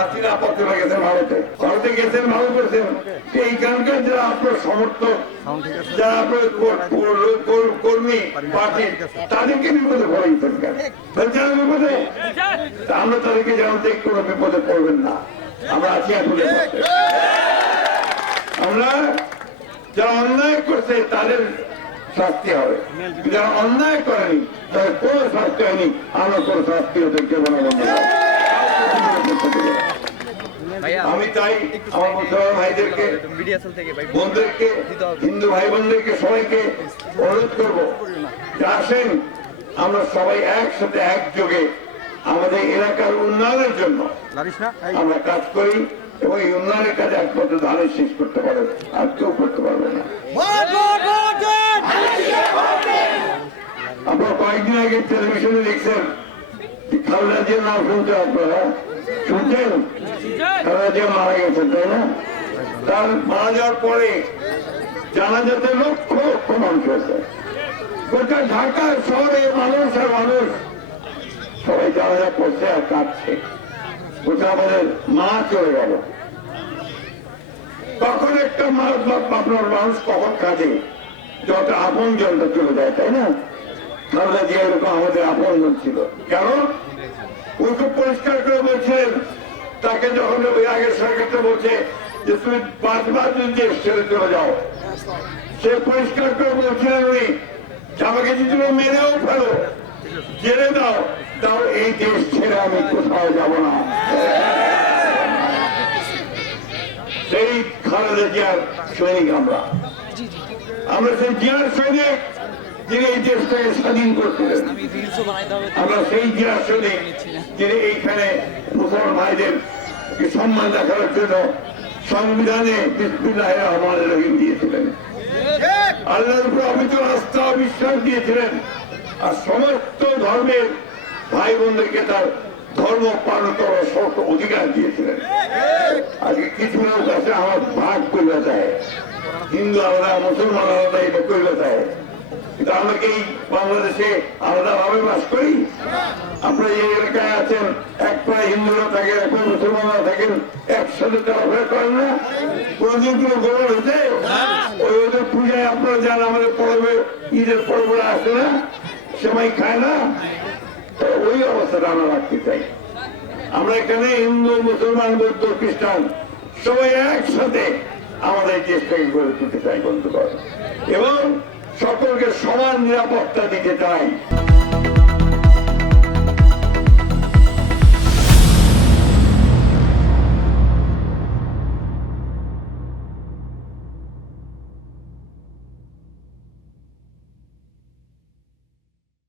হাসিনা পথে গেছেন ভারতে গেছেন, ভালো করেছেন। এইখানকার যারা আপনার সমর্থক, যারা আপনার কর্মী পার্টি, তাদেরকে বিপদে পড়াইছেন কেন? যারা বিপদে, আমরা তাদেরকে জানাতে কোনো বিপদে পড়বেন না। আমরা আছি আসলে, আমরা যারা অন্যায় করছে তাদের শাস্তি হবে, যারা অন্যায় করেনি তাদের কোনো শাস্তি হয়নি। আমরা কোনো শাস্তি ওদেরকে বানাবো না। আমি তাই আমার মুসলমান ভাইদেরকে, বোনদেরকে, হিন্দু ভাই বোনদেরকে সবাইকে অনুরোধ করবো যে আসেন আমরা সবাই একসাথে একযোগে আমাদের এলাকার উন্নয়নের জন্য আমরা কাজ করি, এবং এই উন্নয়নের কাজে একমাত্র ধানের শেষ করতে পারে, আর কেউ করতে পারবে না। আপনারা কয়েকদিন আগে টেলিভিশনে দেখছেন খালেদা জিয়ার নাম শুনছেন, আপনারা শুনছেন? খালেদা জিয়া মারা গেছেন, তাই না? তার মারা যাওয়ার পরে জানাজাতে লক্ষ লক্ষ মানুষ হয়েছে। গোটা ঢাকা শহরে মানুষ আর মানুষ সবাই জানাজা করছে আর কাঁদছে। গোটা আমাদের মা চলে গেল। তখন একটা আপনার মানুষ কখন কাঁদে, যত আপন জনটা চলে যায়, তাই না? খালেদা জিয়া এরকম আমাদের আপন জন ছিল। কেন? ওই খুব পরিষ্কার করে বলছিলেন, তাকে যখন ওই আগের সরকারটা বলছে যে তুমি 5 বার যদি দেশ ছেড়ে চলে যাও, সে পরিষ্কার করে বলছিলেন উনি, আমাকে যদি তুমি মেরেও ফেলো, জেনে দাও, তাও এই দেশ ছেড়ে আমি কোথাও যাব না। সেই খালেদা জিয়ার সৈনিক আমরা সেই জিয়ার সৈনিক যিনি এই দেশটাকে স্বাধীন করছিলেন। আমরা সেই জিয়ার সৈনিক যিনি এইখানে মুসলমান ভাইদের সম্মান দেখানোর জন্য সংবিধানে বিসমিল্লাহির রহমানির রহিম দিয়েছিলেন, আল্লাহর উপর অবিচল আস্থা বিশ্বাস দিয়েছিলেন, আর সমস্ত ধর্মের ভাই বোনদেরকে তার ধর্ম পালন করার শর্ত অধিকার দিয়েছিলেন। আজকে কিছু লোক আছে আমার ভাগ করে দেয়, হিন্দু আলাদা, মুসলমান আলাদা, এটা করে দেয়। কিন্তু আমরা কি বাংলাদেশে আলাদা ভাবে বাস করি? আপনারা এই এলাকায় আছেন, এক পায়ে হিন্দুরা থাকেন, এক পায়ে মুসলমানরা থাকেন, একসাথে চলাফেরা করেন না? কোনদিন কোনো গোবর হয়েছে? ওই ওদের পূজায় আপনারা যান, আমাদের পর্বে ঈদের পর্বরা আসে না, সবাই খায় না? ওই অবস্থাটা আমরা রাখতে চাই। আমরা এখানে হিন্দু, মুসলমান, বৌদ্ধ, খ্রিস্টান সবাই একসাথে আমাদের দেশটাকে গড়ে তুলতে চাই বন্ধুগণ, এবং সকলকে সমান নিরাপত্তা দিতে চাই।